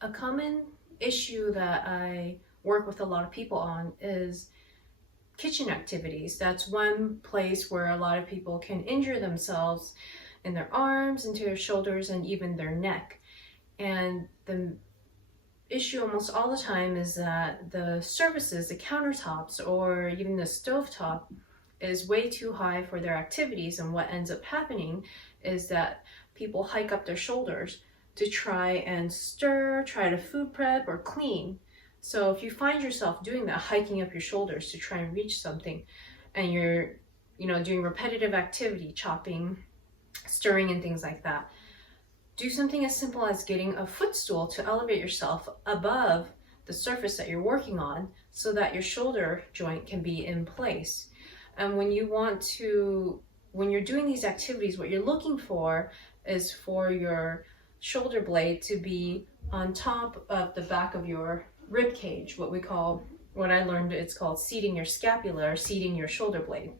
A common issue that I work with a lot of people on is kitchen activities. That's one place where a lot of people can injure themselves in their arms, into their shoulders, and even their neck. And the issue almost all the time is that the surfaces, the countertops, or even the stovetop is way too high for their activities. And what ends up happening is that people hike up their shoulders to try and stir, try to food prep or clean. So if you find yourself doing that, hiking up your shoulders to try and reach something, and you're, doing repetitive activity, chopping, stirring, and things like that, do something as simple as getting a footstool to elevate yourself above the surface that you're working on so that your shoulder joint can be in place. And when you're doing these activities, what you're looking for is for your shoulder blade to be on top of the back of your rib cage, what I learned, it's called seating your scapula, or seating your shoulder blade.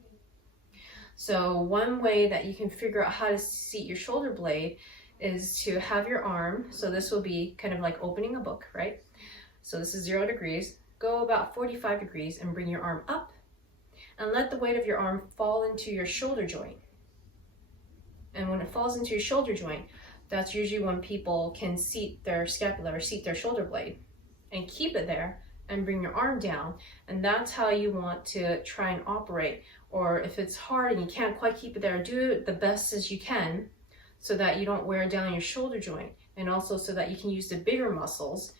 So one way that you can figure out how to seat your shoulder blade is to have your arm, so this will be kind of like opening a book, right? So this is 0 degrees, go about 45 degrees and bring your arm up and let the weight of your arm fall into your shoulder joint. And when it falls into your shoulder joint, that's usually when people can seat their scapula or seat their shoulder blade, and keep it there and bring your arm down. And that's how you want to try and operate. Or if it's hard and you can't quite keep it there, do it the best as you can so that you don't wear down your shoulder joint, and also so that you can use the bigger muscles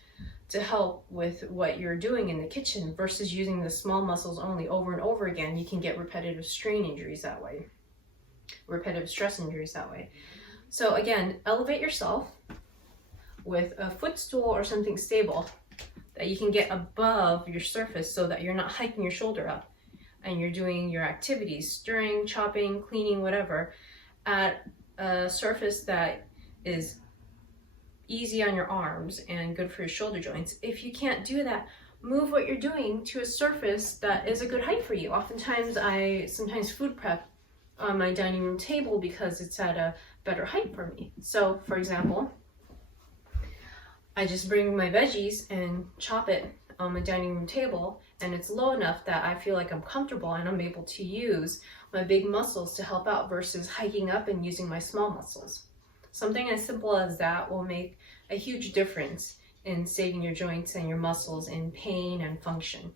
to help with what you're doing in the kitchen versus using the small muscles only over and over again. You can get repetitive strain injuries that way, repetitive stress injuries that way. So again, elevate yourself with a footstool or something stable that you can get above your surface so that you're not hiking your shoulder up and you're doing your activities, stirring, chopping, cleaning, whatever, at a surface that is easy on your arms and good for your shoulder joints. If you can't do that, move what you're doing to a surface that is a good height for you. Oftentimes I food prep on my dining room table because it's at a better height for me. So for example, I just bring my veggies and chop it on my dining room table, and it's low enough that I feel like I'm comfortable and I'm able to use my big muscles to help out versus hiking up and using my small muscles. Something as simple as that will make a huge difference in saving your joints and your muscles in pain and function.